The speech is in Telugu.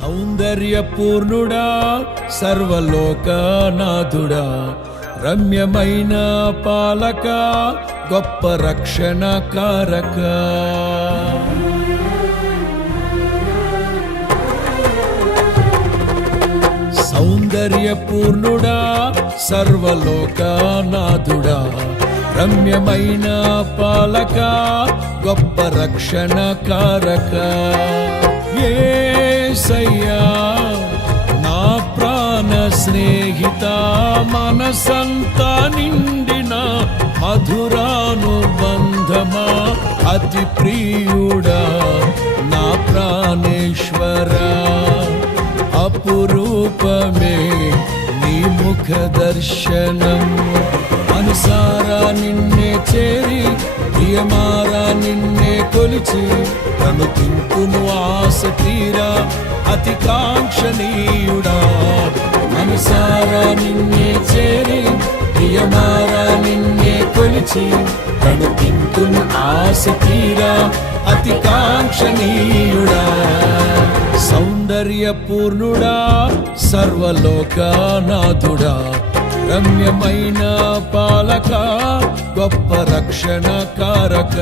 సౌందర్యపూర్ణుడా సర్వలోకనాథుడా రమ్యమైన పాలక గొప్ప రక్షణ కారక సౌందర్యపూర్ణుడా సర్వలోకనాథుడా రమ్యమైన పాలక గొప్ప రక్షణ కారక యేసయ్యా నా ప్రాణ స్నేహిత మనసంతా నిండిన మధురానుబంధమా అతి ప్రియుడా నా ప్రాణేశ్వరా అపురూపమే నీ ముఖ దర్శనం అనుసారా నిన్నే చేరి ప్రియమారా నిన్నే కొలిచి తను తింపును ఆశ తీరా అతి కాంక్షణీయుడా అనుసారా నిన్నే చేరి ప్రియమారా నిన్నే కొలిచి తను తింపును ఆశ తీరా అతి కాంక్షణీయుడా సౌందర్యపూర్ణుడా సర్వలోకనాథుడా రమ్యమైన పాలక గొప్ప రక్షణ కారక